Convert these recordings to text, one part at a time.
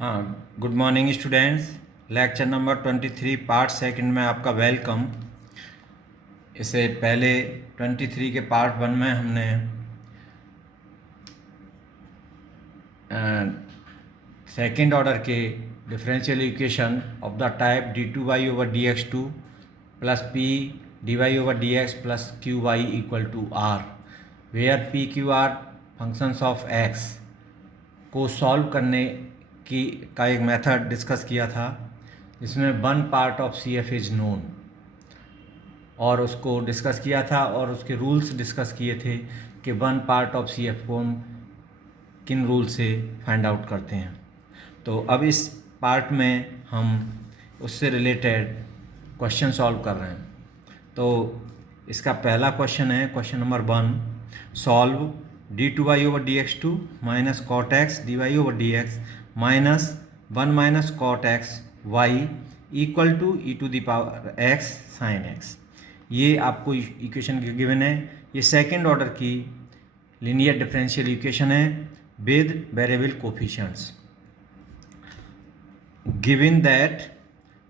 हाँ, good morning students. Lecture number 23 part second में आपका वेलकम। इससे पहले 23 के पार्ट वन में हमने सेकंड ऑर्डर के differential equation of the type d2y/dx2 plus p dy/dx plus qy equal to r, where p q r functions of x को solve करने की का एक मेथड डिस्कस किया था, जिसमें one part of C F is known, और उसको डिस्कस किया था और उसके रूल्स डिस्कस किए थे कि one part of C F को हम किन रूल से फाइंड आउट करते हैं। तो अब इस पार्ट में हम उससे रिलेटेड क्वेश्चन सॉल्व कर रहे हैं। तो इसका पहला क्वेश्चन है, question number 1, solve d2y/dx2 minus cot x dy/dx minus 1 minus cot x y equal to e⁻x sine x. ये आपको इक्वेशन गिवन है। ये सेकेंड ऑर्डर की लीनियर डिफरेंशियल इक्वेशन है with variable coefficients. Given that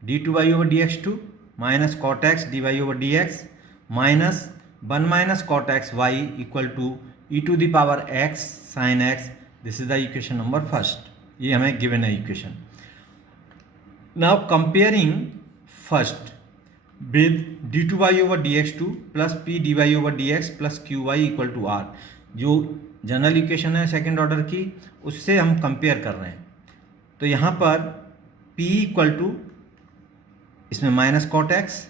d2y/dx2 minus cot x dy/dx minus 1 minus cot x y equal to e⁻x sine x. This is the equation number first. ये हमें given है equation. Now comparing first with d2y/dx2 plus p dy/dx plus qy equal to r, जो general equation है second order की, उससे हम compare कर रहे हैं। तो यहाँ पर p इक्वल टू, इसमें minus cot x,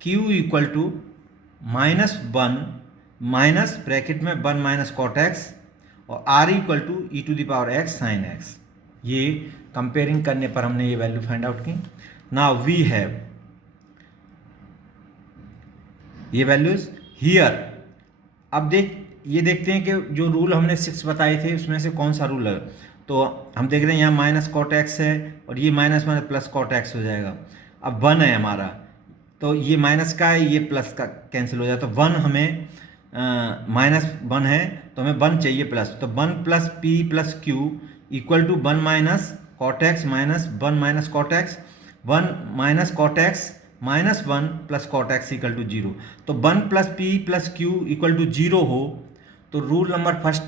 q equal to -1 minus bracket में 1 माइनस कॉट एक्स और r equal to e⁻x sine x. ये कंपेयरिंग करने पर हमने ये वैल्यू फाइंड आउट की। नाउ वी हैव ये वैल्यूज हियर। अब देखते हैं कि जो रूल हमने 6 बताए थे उसमें से कौन सा रूल है। तो हम देख रहे हैं यहाँ माइनस कॉट एक्स है और ये minus minus plus cot x हो जाएगा। अब 1 है हमारा, तो ये माइनस का है, ये प्लस का कैंसिल हो जाता है। तो 1 हमें -1 है तो हमें 1 चाहिए प्लस। तो 1 plus p plus q equal to 1 minus cot x minus 1 minus cot x, 1 minus cot x minus 1 plus cot x equal to 0। तो 1 plus p plus q equal to 0 हो तो रूल नंबर फर्स्ट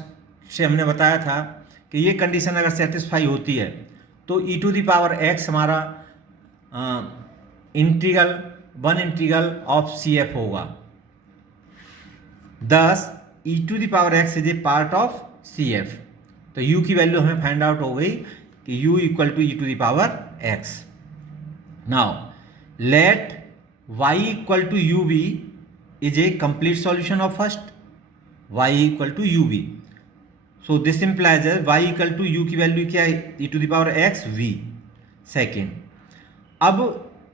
से हमने बताया था कि ये condition अगर सेटिस्फाई होती है तो e⁻x हमारा इंटीग्रल ऑफ सी एफ होगा। This e⁻x is a part of C F. तो u की वैल्यू हमें फाइंड आउट हो गई कि u equal to e⁻x। Now let y equal to u b is a complete solution of first, y equal to u b. So this implies y equal to u की value क्या है, e⁻x v second. अब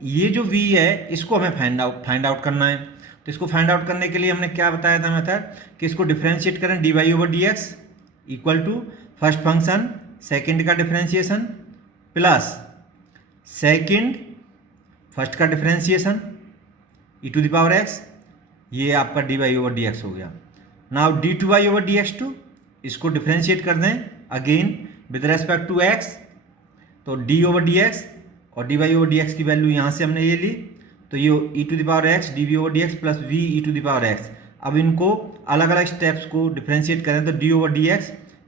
ये जो v है इसको हमें find out करना है। तो इसको फाइंड आउट करने के लिए हमने क्या बताया था मेथड, कि इसको डिफरेंशिएट करें dy/dx equal to first function second का डिफरेंशिएशन प्लस सेकंड फर्स्ट का डिफरेंशिएशन e⁻x, ये आपका dy/dx हो गया। नाउ d2y/dx2 इसको डिफरेंशिएट कर दें again with respect to x, तो d/dx और dy/dx की वैल्यू यहाँ से हमने ये ली, तो ये e⁻x dv/dx plus v e⁻x। अब इनको अलग अलग स्टेप्स को डिफरेंशिएट करें तो d/dx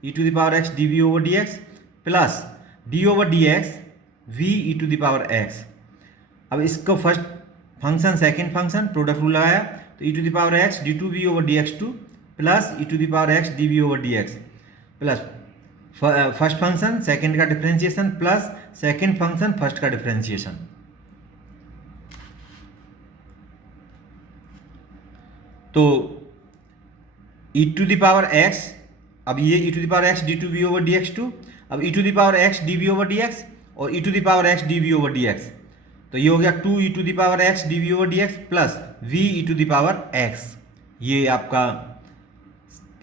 e⁻x dv/dx plus d/dx v e⁻x। अब इसको first function second function product rule लगाया तो e⁻x d2v/dx2 plus e⁻x dv/dx plus first function second का differentiation plus second function first का डिफरेंशिएशन। तो e⁻x, अब ये e⁻x d2v/dx2, अब e⁻x dv/dx और e⁻x dv/dx, तो ये हो गया 2 e⁻x dv/dx plus v e⁻x। ये आपका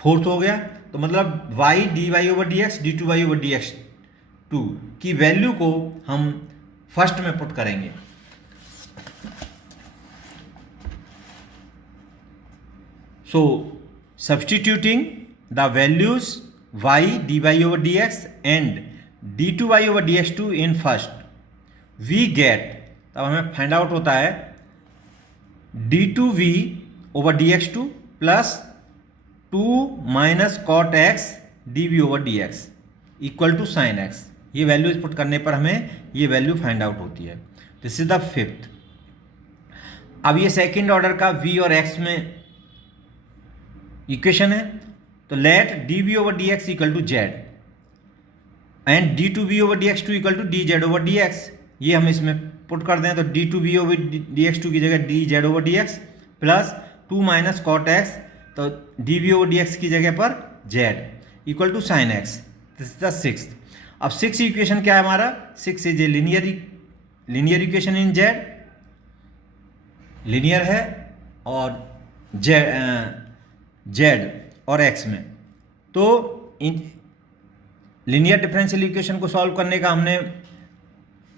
फोर्थ हो गया। तो मतलब y dy/dx d2y/dx2 की वैल्यू को हम फर्स्ट में पुट करेंगे। So substituting the values y dy/dx and d2y over dx2 in first, we get, तब हमें फाइंड आउट होता है d2v over dx2 plus 2 minus cot x dv over dx equal to sine x. ये value put करने पर हमें ये value find out होती है। This is the fifth. अब ये सेकेंड ऑर्डर का v और x में इक्वेशन है, तो let dv over dx equal to z and d2v over dx2 equal to dz over dx। ये हम इसमें पुट कर दें तो d2v over dx2 की जगह dz over dx plus 2 minus cot x, तो dv over dx की जगह पर z equal to sine x. This is the sixth. अब सिक्स इक्वेशन क्या है हमारा? Six is a linear equation in z, linear है और z और x में। तो इन लीनियर डिफरेंशियल इक्वेशन को सॉल्व करने का हमने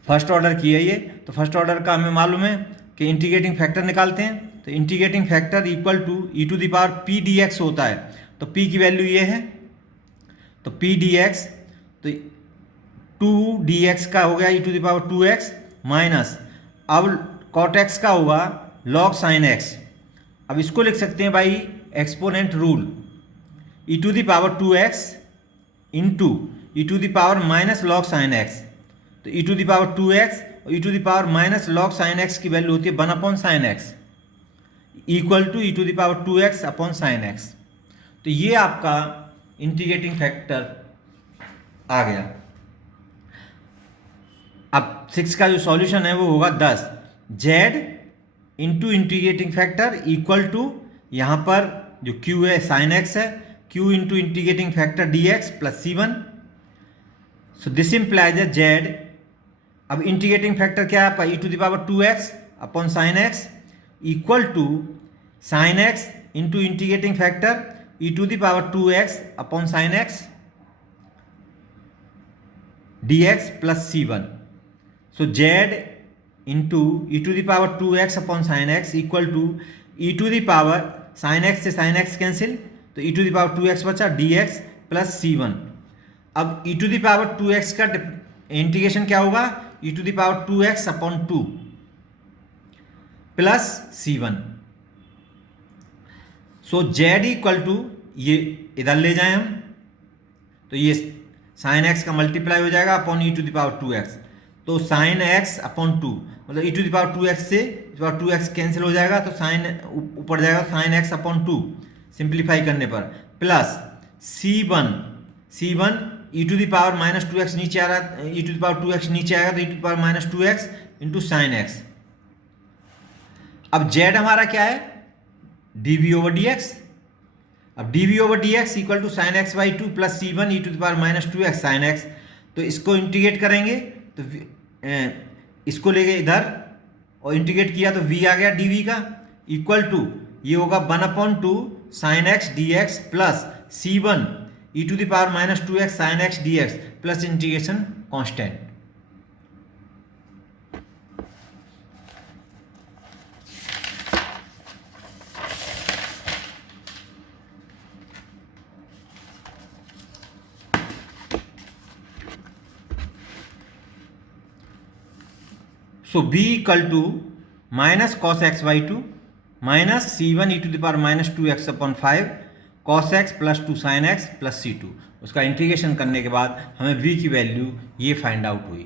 फर्स्ट ऑर्डर किया ये, तो फर्स्ट ऑर्डर का हमें मालूम है कि इंटीग्रेटिंग फैक्टर निकालते हैं, तो integrating factor equal to e to the power p d x होता है। तो p की वैल्यू ये है, तो p डी एक्स, तो 2 dx का हो गया e to the power 2x minus, अब कॉट एक्स का होगा लॉग साइन एक्स। अब इसको लिख सकते हैं by exponent rule, e to the power 2x into e to the power minus log sine x. तो e to the power 2x और e to the power minus log sine x की value होती है 1 upon sine x equal to e to the power 2x upon sine x. तो ये आपका integrating factor आ गया। अब 6 का जो सॉल्यूशन है वो होगा 10 z into integrating factor equal to, यहाँ पर जो q है साइन x है, q into integrating factor dx plus c1। So this implies a z। अब इंटीग्रेटिंग फैक्टर क्या है आपका? E to the power 2x upon sine x equal to sine x into integrating factor e to the power 2x upon sine x dx plus c1। So z into e to the power 2x upon sine x equal to e to the power sine x से sine x cancel, तो e to the power 2x बचा dx plus c1। अब ई to the power 2x का integration क्या होगा? E to the power 2x upon 2 plus c1। So z equal to, ये इधर ले जाएं हम, तो ये साइन x का मल्टीप्लाई हो जाएगा upon e to the power 2x, तो साइन x अपॉन 2, मतलब ई टू द पावर 2x से 2x कैंसिल हो जाएगा, तो साइन ऊपर जाएगा साइन x अपॉन 2 सिंप्लीफाई करने पर, plus c1 e to the power minus 2x नीचे आ रहा है, ई टू द पावर 2x नीचे आएगा तो e to the power minus 2x into sine x। अब z हमारा क्या है? dv over dx। अब dv over dx equal to sine x by 2 plus c1 e to the power minus 2x sine x। तो इसको integrate करेंगे तो इसको ले गए इधर और इंटीग्रेट किया तो v आ गया dv का इक्वल टू, ये होगा 1 upon 2 sine x dx plus c1 e to the power minus 2x sine x dx plus integration constant. So b equal to minus cos x by 2 minus c1 e to the power minus 2x upon 5 cos x plus 2 sine x plus c2। उसका integration करने के बाद हमें v की value ये find out हुई।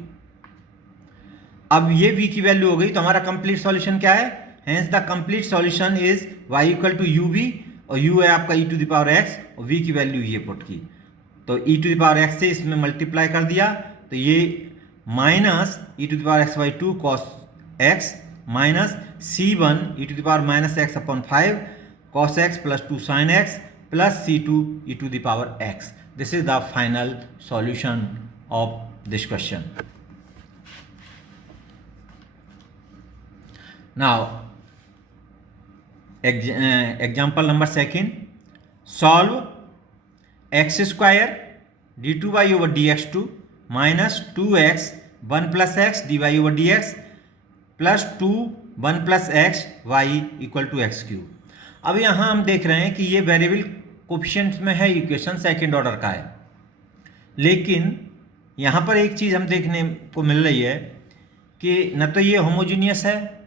अब ये v की वैल्यू हो गई, तो हमारा कंप्लीट सॉल्यूशन क्या है? Hence the complete solution is y equal to uv, और u है आपका e to the power x और v की वैल्यू ये पुट की, तो e to the power x से इसमें मल्टीप्लाई कर दिया, तो ये minus e to the power x by 2 cos x minus c1 e to the power minus x upon 5 cos x plus 2 sine x plus c2 E to the power x. This is the final solution of this question. Now example number second, solve x square d2y over dx2 minus 2x 1 plus x d y over d x plus 2 1 plus x y equal to x cube. अब यहाँ हम देख रहे हैं कि ये variable coefficients में है, इक्वेशन सेकेंड ऑर्डर का है, लेकिन यहाँ पर एक चीज़ हम देखने को मिल रही है कि न तो ये होमोजीनियस है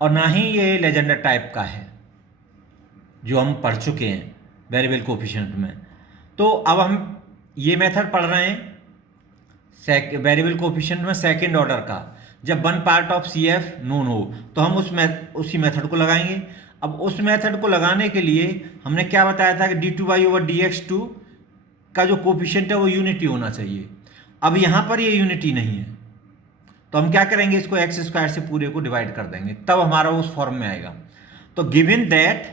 और ना ही ये लेजेंडर टाइप का है जो हम पढ़ चुके हैं वेरिएबल कोफिशिएंट में। तो अब हम ये मेथड पढ़ रहे हैं वेरिएबल कोफिशिएंट में सेकंड ऑर्डर का, जब one part of C F known हो तो हम उसी मेथड को लगाएंगे। अब उस मेथड को लगाने के लिए हमने क्या बताया था कि d2y/dx2 का जो कोफिशिएंट है वो यूनिटी होना चाहिए। अब यहाँ पर ये यूनिटी नहीं है तो हम क्या करेंगे, इसको एक्स स्क्वायर से पूरे को डिवाइड कर देंगे, तब हमारा उस फॉर्म में आएगा। तो given that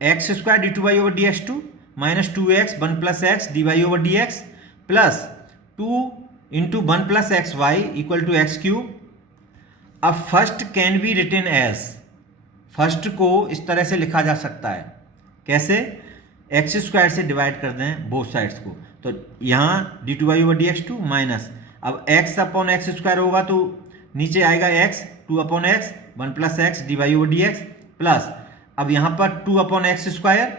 x square d2y/dx2 minus 2x 1 plus x dy/dx plus 2 into 1 plus x y equal to x cube. अब first can be written as, first को इस तरह से लिखा जा सकता है, कैसे, एक्स स्क्वायर से डिवाइड कर दें बोथ साइड्स को। तो यहाँ d2y/dx2 माइनस, अब x अपॉन एक्स स्क्वायर होगा तो नीचे आएगा x 2 upon x 1 plus x dy/dx plus, अब यहाँ पर 2 upon x square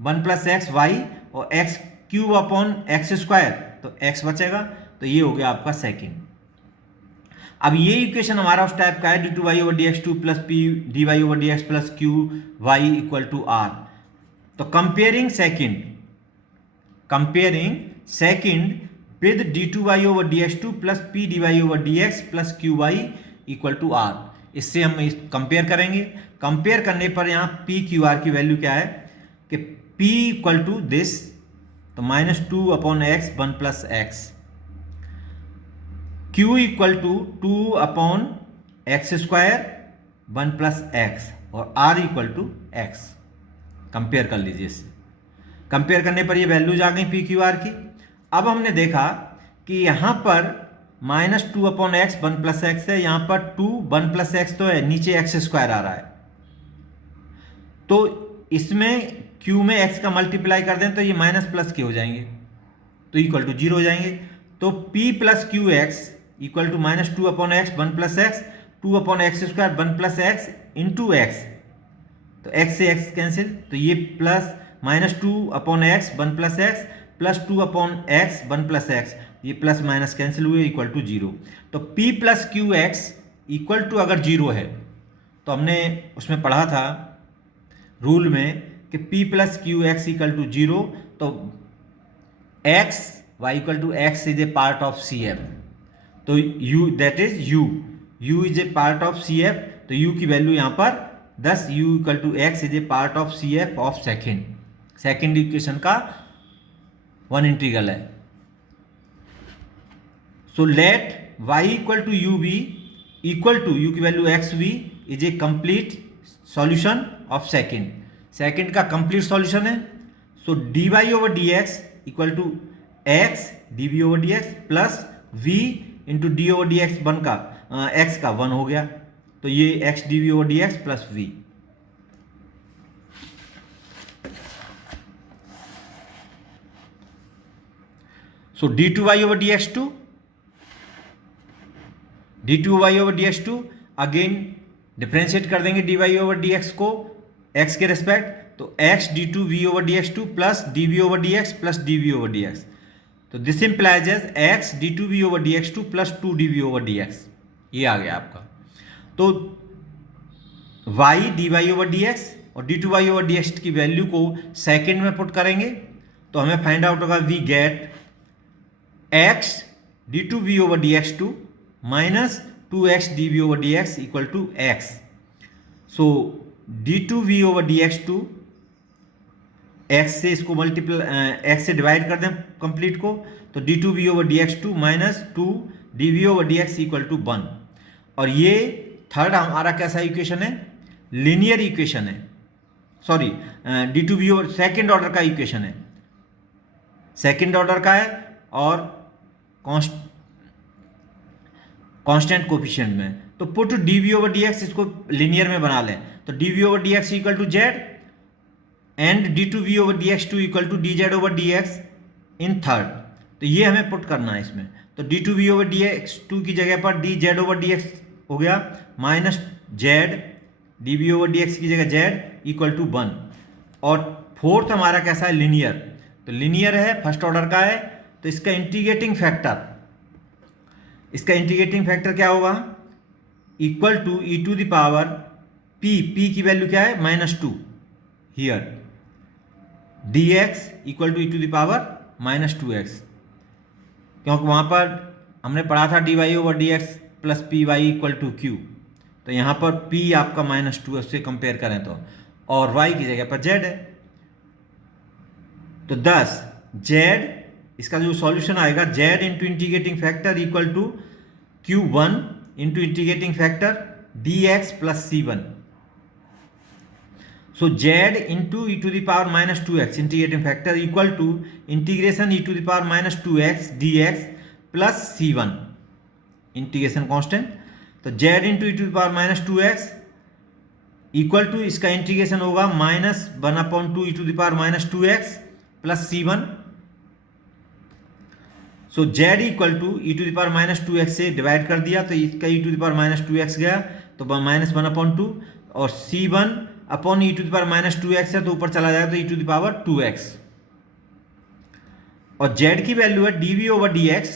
1 plus x y और x cube upon x square तो x बचेगा। तो ये हो गया आपका सेकंड। अब ये इक्वेशन हमारा उस टाइप का है d2y/dx2 plus p dy/dx plus q y equal to r। तो comparing second with d2y/dx2 plus p dy/dx plus q y equal to r, इससे हम कंपेयर करेंगे। कंपेयर करने पर यहाँ p क्यू r की वैल्यू क्या है कि p इक्वल टू दिस, तो minus 2 upon x 1 plus x, q equal to 2 upon x square 1 plus x और r equal to x. Compare कर लीजिए इससे, कंपेयर करने पर ये वैल्यूज आ गई पी क्यू आर की। अब हमने देखा कि यहाँ पर minus 2 upon x 1 plus x है, यहाँ पर 2 1 प्लस एक्स तो है, नीचे एक्स स्क्वायर आ रहा है, तो इसमें q में x का मल्टीप्लाई कर दें तो ये माइनस प्लस के हो जाएंगे तो इक्वल टू 0 हो जाएंगे। तो p plus q x equal to minus 2 upon x 1 plus x 2 upon x square 1 plus x into x, तो x से x कैंसिल, तो ये plus minus 2 upon x 1 plus x plus 2 upon x 1 plus x, ये plus minus cancel हुए equal to 0। तो p plus q x equal to अगर 0 है तो हमने उसमें पढ़ा था रूल में कि p plus q x equal to 0, तो x y equal to x is a part of C F, तो u that is u is a part of C F, तो u की वैल्यू यहाँ पर 10 u equal to x is a part of C F of second equation का one integral है। So let y equal to u b equal to u की value x we is a complete solution of second का complete solution है। So dy/dx equal to x dv/dx plus v into d/dx x का 1 हो गया, तो ये x dv/dx plus v। सो d2y/dx2 again differentiate कर देंगे dy/dx को x के रेस्पेक्ट, तो x d2v/dx2 plus dv/dx plus dv/dx, तो this implies as x d2v/dx2 plus 2dv/dx, ये आ गया आपका। तो y dy/dx और d2y/dx की वैल्यू को सेकेंड में पुट करेंगे तो हमें फाइंड आउट होगा we get x d2v/dx2 minus 2x dv/dx equal to x। So d2v/dx2 x से इसको x से डिवाइड कर दें कंप्लीट को, तो d2v/dx2 minus 2 dv/dx equal to 1, और ये थर्ड हमारा कैसा इक्वेशन है, लीनियर इक्वेशन है, सॉरी d2v सेकेंड ऑर्डर का इक्वेशन है, सेकेंड ऑर्डर का है और कांस्टेंट कोफिशिएंट में। तो पुट dv/dx इसको लीनियर में बना लें, तो dv/dx equal to z and d2v/dx2 equal to dz/dx in third, तो ये हमें पुट करना है इसमें। तो d2v/dx2 की जगह पर dz/dx हो गया माइनस z dv/dx की जगह z इक्वल टू 1, और फोर्थ हमारा कैसा है, लीनियर, तो लीनियर है फर्स्ट ऑर्डर का है, तो इसका इंटीग्रेटिंग फैक्टर क्या होगा, equal to e to the power p की वैल्यू क्या है -2 here, dx equal to e to the power -2x, क्योंकि वहाँ पर हमने पढ़ा था dy/dx plus p y equal to q, तो यहाँ पर p आपका -2 है, उससे कंपेयर करें तो, और y की जगह पर z है। तो 10 z, इसका जो सॉल्यूशन आएगा z into integrating factor equal to q1 into integrating factor dx plus c1। So z into e to the power -2x integrating factor equal to integration e to the power -2x dx plus c1 integration constant. तो z into e to the power -2x equal to इसका integration होगा -1/2 e to the power -2x plus c1। So z equal to e to the power -2x से divide कर दिया तो इसका e to the power -2x गया तो -1/2, और c1 upon e to the power -2x है तो ऊपर चला जाएगा तो e to the power 2x, और z की वैल्यू है dv/dx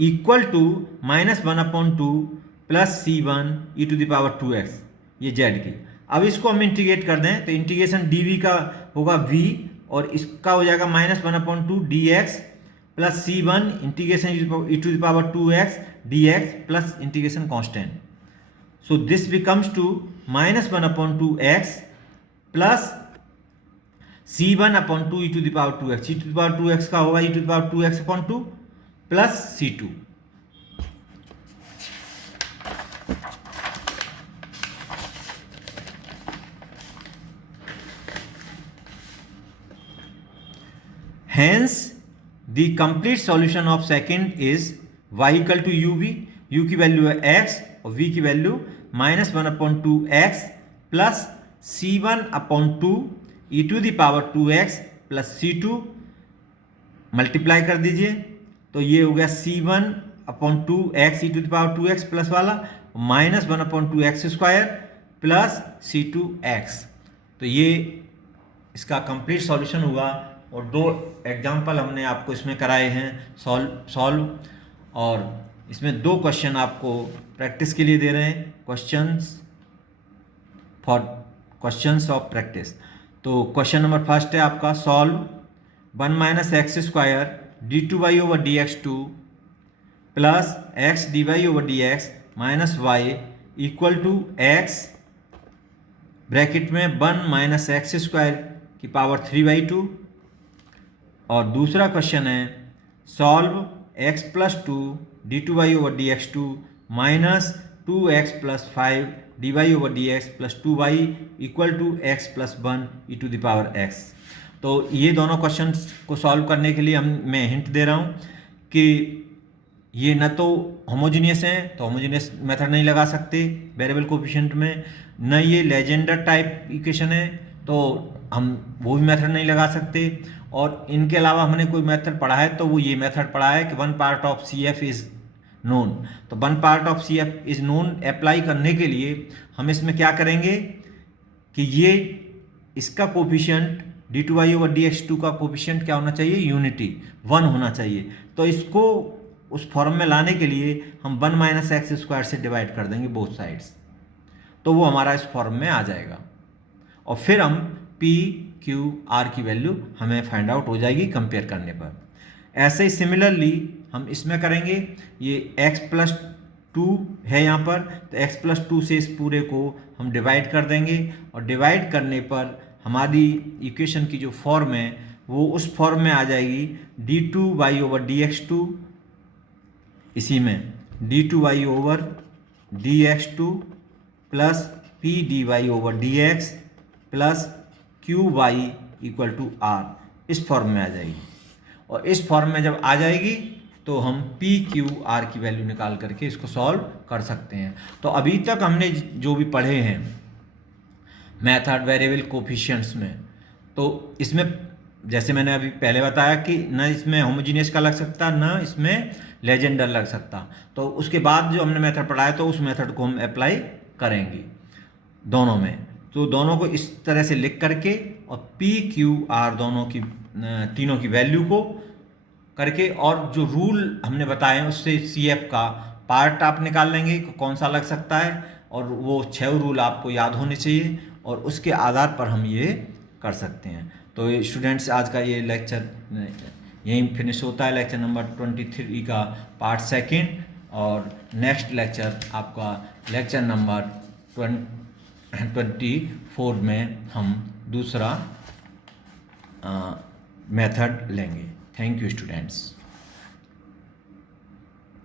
equal to -1/2 plus c1 e to the power 2x, ये z की। अब इसको हम इंटीग्रेट कर दें तो इंटीग्रेशन dv का होगा v और इसका हो जाएगा -1/2 dx plus c1 integration e to the power 2x dx plus integration constant. So this becomes to -1/2x plus c1/2 e to the power 2x, e to the power 2x का होगा e to the power 2x/2 plus c2। Hence the complete solution of second is y equal to uv, u की value है x और v की value -1/2x plus c1/2 e to the power 2x plus c2 multiply कर दीजिए तो ये हो गया c1/2x e to the power 2x plus वाला -1/2x² प्लस c2x। तो ये इसका कंप्लीट सॉल्यूशन हुआ, और 2 एग्जाम्पल हमने आपको इसमें कराए हैं सॉल्व, और इसमें 2 क्वेश्चन आपको प्रैक्टिस के लिए दे रहे हैं, क्वेश्चंस ऑफ प्रैक्टिस। तो क्वेश्चन नंबर फर्स्ट है आपका solve 1 - x² d2y/dx2 plus x dy/dx minus y equal to x bracket में 1 - x² की पावर 3/2, और दूसरा क्वेश्चन है solve x + 2 d2y/dx2 minus 2x + 5 dy/dx plus 2y equal to x + 1 e to the power x। तो ये दोनों questions को solve करने के लिए मैं हिंट दे रहा हूँ कि ये न तो होमोजीनियस हैं तो होमोजीनियस मेथड नहीं लगा सकते वेरिएबल कोफिशिएंट में, न ये लेजेंडर टाइप इक्वेशन है तो हम वो भी मेथड नहीं लगा सकते, और इनके अलावा हमने कोई मेथड पढ़ा है तो वो ये मेथड पढ़ा है कि 1 part of CF is known. तो 1 part of CF is known apply करने के लिए हम इसमें क्या करेंगे कि ये इसका कोफिशिएंट d2y/dx2 का कोफिशिएंट क्या होना चाहिए, यूनिटी 1 होना चाहिए। तो इसको उस फॉर्म में लाने के लिए हम 1 - x² से डिवाइड कर देंगे बोथ साइड्स, तो वो हमारा इस फॉर्म में आ जाएगा, और फिर हम P, Q, R की वैल्यू हमें फाइंड आउट हो जाएगी कंपेयर करने पर। ऐसे ही सिमिलरली हम इसमें करेंगे, ये x + 2 है यहाँ पर, तो x + 2 से इस पूरे को हम डिवाइड कर देंगे, और डिवाइड करने पर हमारी इक्वेशन की जो फॉर्म है वो उस फॉर्म में आ जाएगी d2y/dx2, इसी में d2y/dx2 plus p dy/dx plus qy equal to r, इस फॉर्म में आ जाएगी। और इस फॉर्म में जब आ जाएगी तो हम p q r की वैल्यू निकाल करके इसको सॉल्व कर सकते हैं। तो अभी तक हमने जो भी पढ़े हैं मेथड वेरिएबल कोफिशिएंट्स में, तो इसमें जैसे मैंने अभी पहले बताया कि न इसमें होमोजीनियस का लग सकता न इसमें लेजेंडर लग सकता, तो उसके बाद जो हमने मेथड पढ़ा है तो उस मेथड को हम अप्लाई करेंगे दोनों में। तो दोनों को इस तरह से लिख करके और P Q R दोनों की तीनों की वैल्यू को करके, और जो रूल हमने बताए हैं उससे CF का पार्ट आप निकाल लेंगे कौन सा लग सकता है, और वो 6 रूल आपको याद होने चाहिए, और उसके आधार पर हम ये कर सकते हैं। तो स्टूडेंट्स, आज का ये लेक्चर यहीं फिनिश होता है, लेक्चर नंबर 23 का पार्ट सेकंड, और नेक्स्ट लेक्चर आपका लेक्चर नंबर 24 में हम दूसरा मेथड लेंगे। Thank you students.